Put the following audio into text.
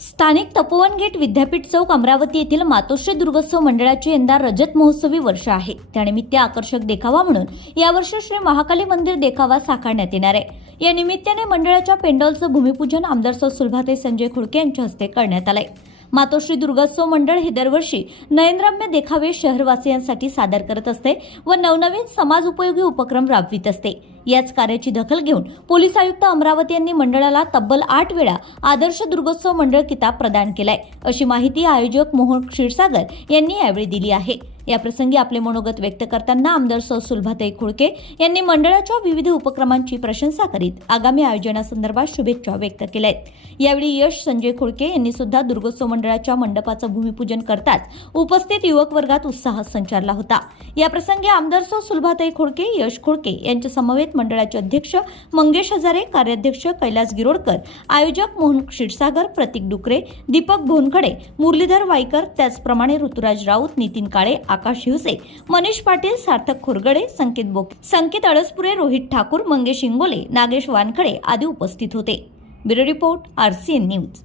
स्थानिक तपोवन गेट विद्यापीठ चौक अमरावती येथील मातोश्री दुर्गोत्सव मंडळाची यंदा रजत महोत्सवी वर्ष आहे. त्यानिमित्त आकर्षक देखावा म्हणून यावर्षी श्री महाकाली मंदिर देखावा साकारण्यात येणार आहे. या निमित्ताने मंडळाच्या पेंडॉलचं भूमिपूजन आमदार सौ सुलभाते संजय खुडके यांच्या हस्ते करण्यात आलंय. मातोश्री दुर्गोत्सव मंडळ हे दरवर्षी नयनरम्य देखावे शहरवासियांसाठी सादर करत असते व नवनवीन समाज उपयोगी उपक्रम राबवित असते. याच कार्याची दखल घेऊन पोलीस आयुक्त अमरावती यांनी मंडळाला तब्बल आठ वेळा आदर्श दुर्गोत्सव मंडळ किताब प्रदान केलाय. अशी माहिती आयोजक मोहन क्षीरसागर यांनी यावेळी दिली आहे. याप्रसंगी आपले मनोगत व्यक्त करताना आमदार सौ सुलभाताई खुळके यांनी मंडळाच्या विविध उपक्रमांची प्रशंसा करीत आगामी आयोजनासंदर्भात शुभेच्छा व्यक्त केल्या आहेत. यावेळी यश संजय खुळके यांनी सुद्धा दुर्गोत्सव मंडळाच्या मंडपाचं भूमिपूजन करताच उपस्थित युवक वर्गात उत्साह संचारला होता. याप्रसंगी आमदार सौ सुलभाताई खुळके यश खुळके यांच्या समवेत मंडळाचे अध्यक्ष मंगेश हजारे कार्याध्यक्ष कैलास गिरोडकर आयोजक मोहन क्षीरसागर प्रतीक डुकरे दीपक भोनखडे मुरलीधर वाईकर त्याचप्रमाणे ऋतुराज राऊत नितीन काळे आकाश हिवसे मनीष पाटील सार्थक खोरगडे संकेत बोक संकेत अळसपुरे रोहित ठाकूर मंगेश इंगोले नागेश वानखडे आदी उपस्थित होते. Bureau report N news.